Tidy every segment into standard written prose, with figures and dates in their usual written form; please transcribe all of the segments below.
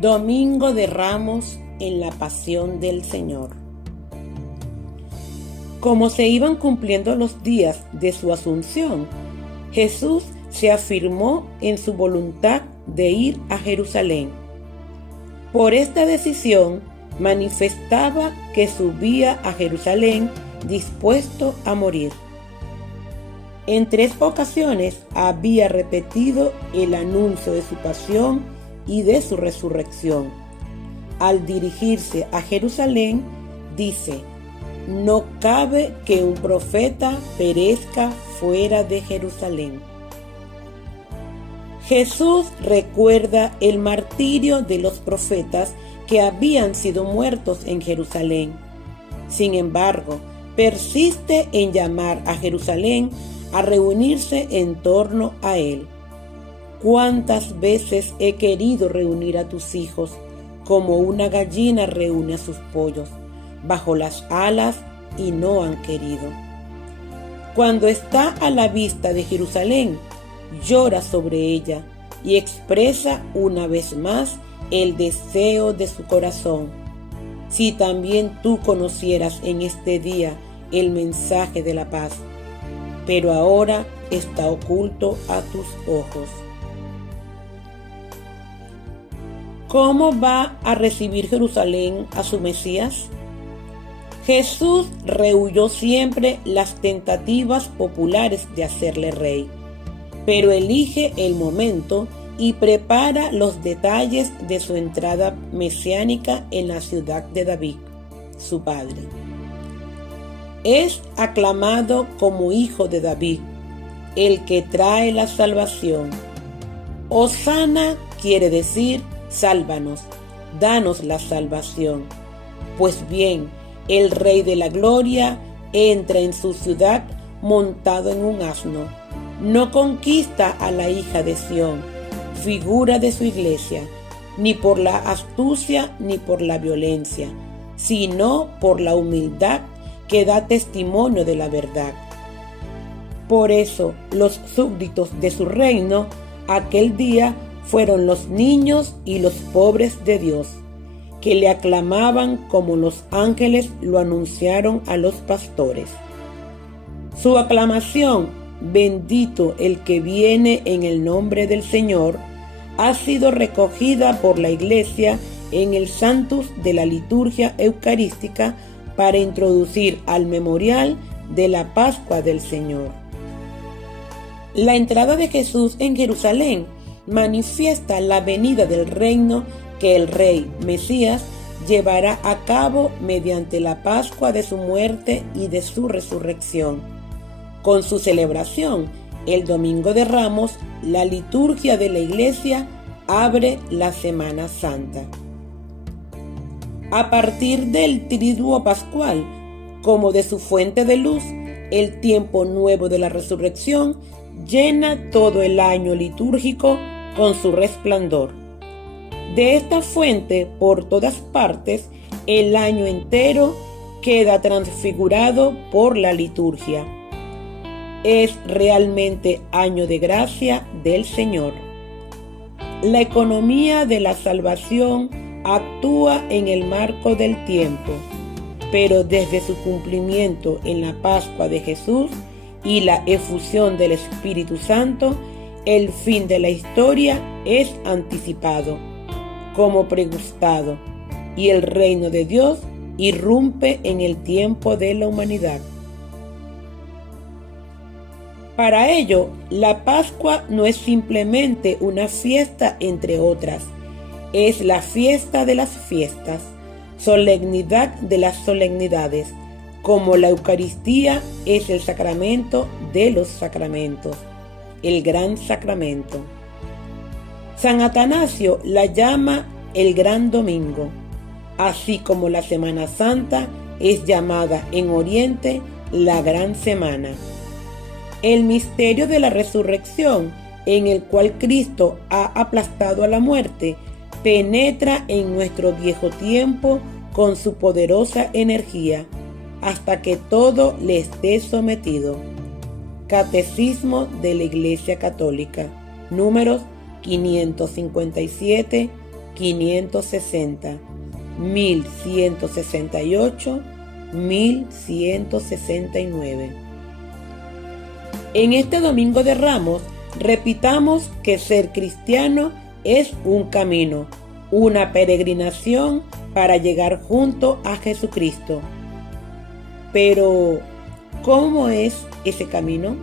Domingo de Ramos en la Pasión del Señor. Como se iban cumpliendo los días de su asunción, Jesús se afirmó en su voluntad de ir a Jerusalén. Por esta decisión, manifestaba que subía a Jerusalén dispuesto a morir. En 3 ocasiones había repetido el anuncio de su pasión y de su resurrección. Al dirigirse a Jerusalén, dice: no cabe que un profeta perezca fuera de Jerusalén. Jesús recuerda el martirio de los profetas que habían sido muertos en Jerusalén. Sin embargo, persiste en llamar a Jerusalén a reunirse en torno a él. ¿Cuántas veces he querido reunir a tus hijos, como una gallina reúne a sus pollos, bajo las alas, y no han querido? Cuando está a la vista de Jerusalén, llora sobre ella y expresa una vez más el deseo de su corazón. Si también tú conocieras en este día el mensaje de la paz, pero ahora está oculto a tus ojos. ¿Cómo va a recibir Jerusalén a su Mesías? Jesús rehuyó siempre las tentativas populares de hacerle rey, pero elige el momento y prepara los detalles de su entrada mesiánica en la ciudad de David, su padre. Es aclamado como hijo de David, el que trae la salvación. Hosana quiere decir: sálvanos, danos la salvación. Pues bien, el Rey de la Gloria entra en su ciudad montado en un asno. No conquista a la hija de Sión, figura de su iglesia, ni por la astucia ni por la violencia, sino por la humildad que da testimonio de la verdad. Por eso los súbditos de su reino aquel día fueron los niños y los pobres de Dios, que le aclamaban como los ángeles lo anunciaron a los pastores. Su aclamación, bendito el que viene en el nombre del Señor, ha sido recogida por la Iglesia en el Sanctus de la liturgia eucarística para introducir al memorial de la Pascua del Señor. La entrada de Jesús en Jerusalén manifiesta la venida del reino que el Rey Mesías llevará a cabo mediante la Pascua de su muerte y de su resurrección. Con su celebración, el Domingo de Ramos, la liturgia de la Iglesia abre la Semana Santa. A partir del triduo pascual, como de su fuente de luz, el tiempo nuevo de la resurrección llena todo el año litúrgico con su resplandor. De esta fuente, por todas partes, el año entero queda transfigurado por la liturgia. Es realmente año de gracia del Señor. La economía de la salvación actúa en el marco del tiempo, pero desde su cumplimiento en la Pascua de Jesús y la efusión del Espíritu Santo, el fin de la historia es anticipado, como pregustado, y el reino de Dios irrumpe en el tiempo de la humanidad. Para ello, la Pascua no es simplemente una fiesta entre otras, es la fiesta de las fiestas, solemnidad de las solemnidades, como la Eucaristía es el sacramento de los sacramentos, el gran sacramento. San Atanasio la llama el Gran Domingo, así como la Semana Santa es llamada en Oriente la Gran Semana. El misterio de la resurrección, en el cual Cristo ha aplastado a la muerte, penetra en nuestro viejo tiempo con su poderosa energía, hasta que todo le esté sometido. Catecismo de la Iglesia Católica, números 557, 560, 1168, 1169. En este Domingo de Ramos, repitamos que ser cristiano es un camino, una peregrinación para llegar junto a Jesucristo. Pero, ¿cómo es ese camino?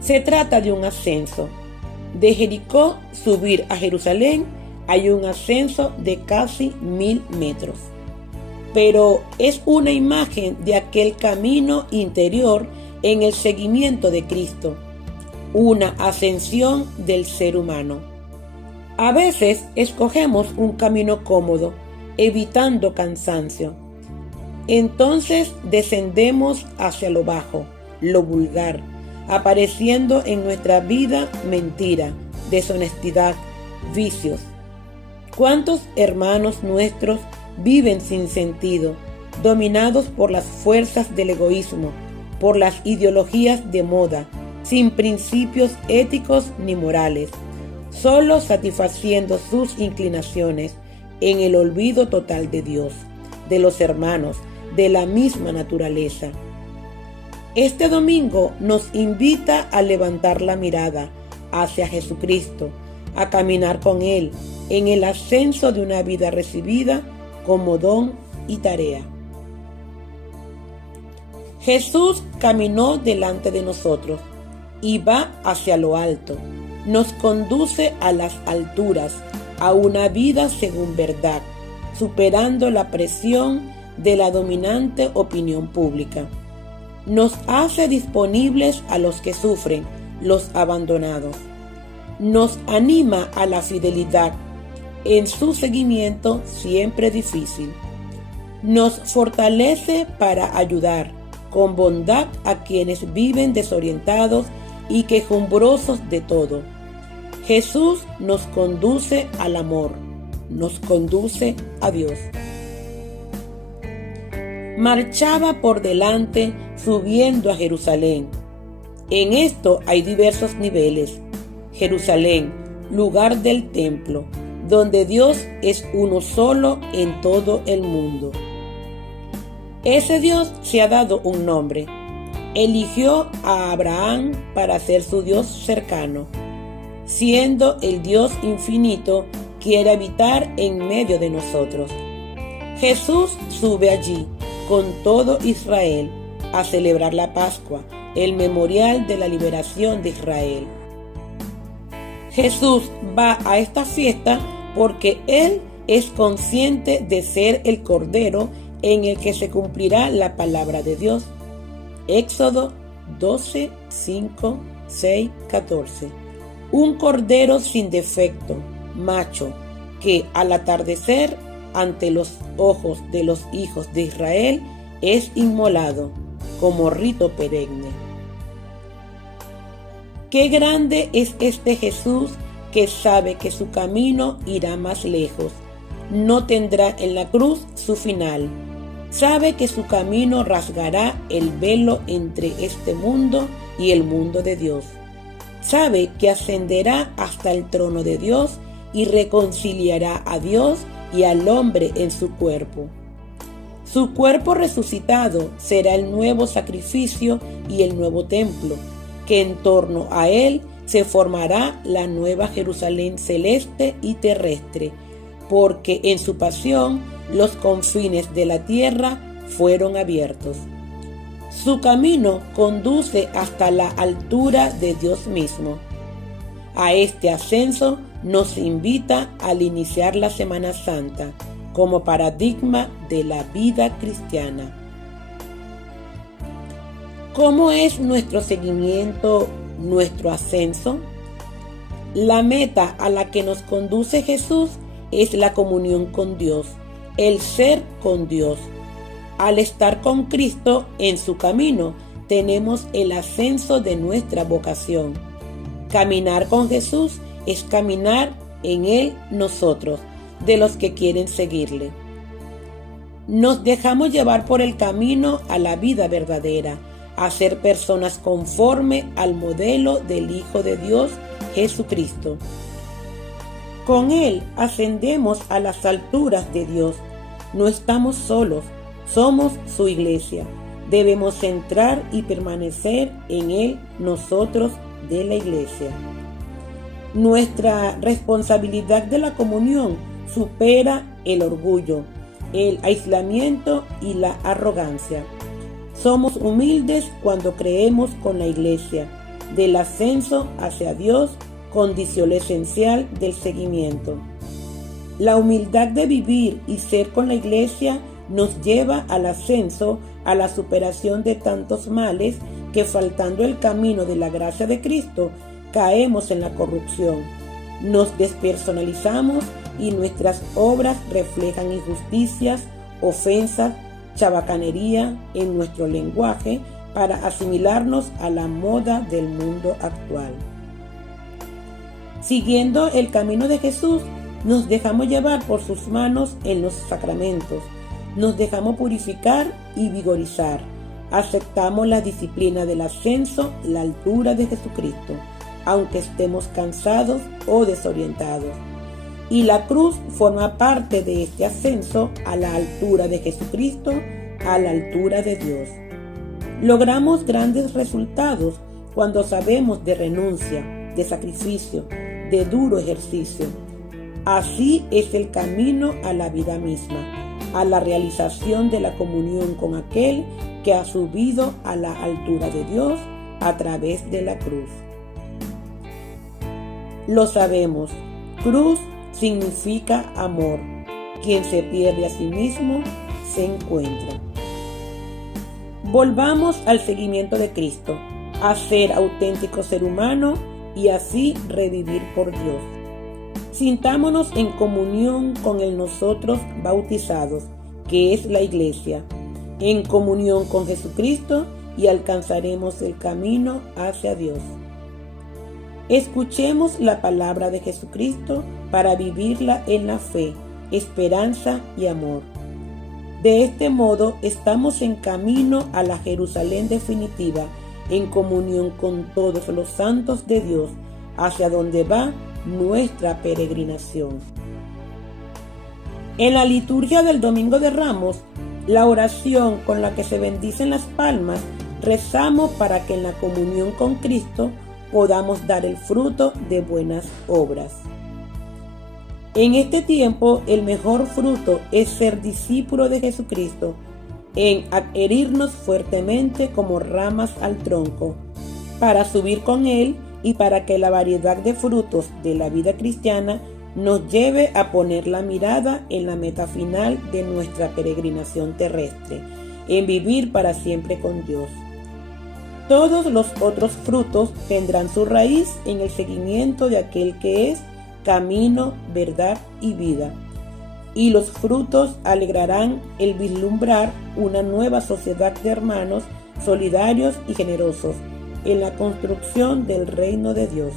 Se trata de un ascenso. De Jericó subir a Jerusalén hay un ascenso de casi 1000 metros. Pero es una imagen de aquel camino interior en el seguimiento de Cristo, una ascensión del ser humano. A veces escogemos un camino cómodo, evitando cansancio. Entonces descendemos hacia lo bajo, lo vulgar, apareciendo en nuestra vida mentira, deshonestidad, vicios. ¿Cuántos hermanos nuestros viven sin sentido, dominados por las fuerzas del egoísmo, por las ideologías de moda, sin principios éticos ni morales, solo satisfaciendo sus inclinaciones en el olvido total de Dios, de los hermanos, de la misma naturaleza? Este domingo nos invita a levantar la mirada hacia Jesucristo, a caminar con Él en el ascenso de una vida recibida como don y tarea. Jesús caminó delante de nosotros y va hacia lo alto. Nos conduce a las alturas, a una vida según verdad, superando la presión de la dominante opinión pública. Nos hace disponibles a los que sufren, los abandonados. Nos anima a la fidelidad en su seguimiento siempre difícil. Nos fortalece para ayudar con bondad a quienes viven desorientados y quejumbrosos de todo. Jesús nos conduce al amor, nos conduce a Dios. Marchaba por delante subiendo a Jerusalén. En esto hay diversos niveles. Jerusalén, lugar del templo, donde Dios es uno solo en todo el mundo. Ese Dios se ha dado un nombre. Eligió a Abraham para ser su Dios cercano. Siendo el Dios infinito, quiere habitar en medio de nosotros. Jesús sube allí con todo Israel a celebrar la Pascua, el memorial de la liberación de Israel. Jesús va a esta fiesta porque Él es consciente de ser el Cordero en el que se cumplirá la palabra de Dios. Éxodo 12, 5, 6, 14. Un cordero sin defecto, macho, que al atardecer, ante los ojos de los hijos de Israel, es inmolado como rito perenne. Qué grande es este Jesús que sabe que su camino irá más lejos, no tendrá en la cruz su final. Sabe que su camino rasgará el velo entre este mundo y el mundo de Dios. Sabe que ascenderá hasta el trono de Dios y reconciliará a Dios y al hombre en su cuerpo. Su cuerpo resucitado será el nuevo sacrificio y el nuevo templo, que en torno a él se formará la nueva Jerusalén celeste y terrestre, porque en su pasión los confines de la tierra fueron abiertos. Su camino conduce hasta la altura de Dios mismo. A este ascenso nos invita al iniciar la Semana Santa como paradigma de la vida cristiana. ¿Cómo es nuestro seguimiento, nuestro ascenso? La meta a la que nos conduce Jesús es la comunión con Dios, el ser con Dios. Al estar con Cristo en su camino, tenemos el ascenso de nuestra vocación. Caminar con Jesús es caminar en Él nosotros, de los que quieren seguirle. Nos dejamos llevar por el camino a la vida verdadera, a ser personas conforme al modelo del Hijo de Dios, Jesucristo. Con Él ascendemos a las alturas de Dios. No estamos solos, somos su iglesia. Debemos entrar y permanecer en Él, nosotros de la iglesia. Nuestra responsabilidad de la comunión supera el orgullo, el aislamiento y la arrogancia. Somos humildes cuando creemos con la iglesia. Del ascenso hacia Dios, condición esencial del seguimiento. La humildad de vivir y ser con la iglesia nos lleva al ascenso, a la superación de tantos males que, faltando el camino de la gracia de Cristo, caemos en la corrupción. Nos despersonalizamos y nuestras obras reflejan injusticias, ofensas, chabacanería en nuestro lenguaje para asimilarnos a la moda del mundo actual. Siguiendo el camino de Jesús, nos dejamos llevar por sus manos en los sacramentos, nos dejamos purificar y vigorizar, aceptamos la disciplina del ascenso, la altura de Jesucristo, aunque estemos cansados o desorientados. Y la cruz forma parte de este ascenso a la altura de Jesucristo, a la altura de Dios. Logramos grandes resultados cuando sabemos de renuncia, de sacrificio, de duro ejercicio. Así es el camino a la vida misma, a la realización de la comunión con aquel que ha subido a la altura de Dios a través de la cruz. Lo sabemos, cruz significa amor. Quien se pierde a sí mismo se encuentra. Volvamos al seguimiento de Cristo, a ser auténtico ser humano y así revivir por Dios. Sintámonos en comunión con el nosotros bautizados, que es la iglesia, en comunión con Jesucristo y alcanzaremos el camino hacia Dios. Escuchemos la palabra de Jesucristo para vivirla en la fe, esperanza y amor. De este modo estamos en camino a la Jerusalén definitiva, en comunión con todos los santos de Dios, hacia donde va nuestra peregrinación. En la liturgia del Domingo de Ramos, la oración con la que se bendicen las palmas, rezamos para que en la comunión con Cristo podamos dar el fruto de buenas obras. En este tiempo, el mejor fruto es ser discípulo de Jesucristo, en adherirnos fuertemente como ramas al tronco, para subir con Él y para que la variedad de frutos de la vida cristiana nos lleve a poner la mirada en la meta final de nuestra peregrinación terrestre, en vivir para siempre con Dios. Todos los otros frutos tendrán su raíz en el seguimiento de aquel que es camino, verdad y vida. Y los frutos alegrarán el vislumbrar una nueva sociedad de hermanos solidarios y generosos en la construcción del reino de Dios.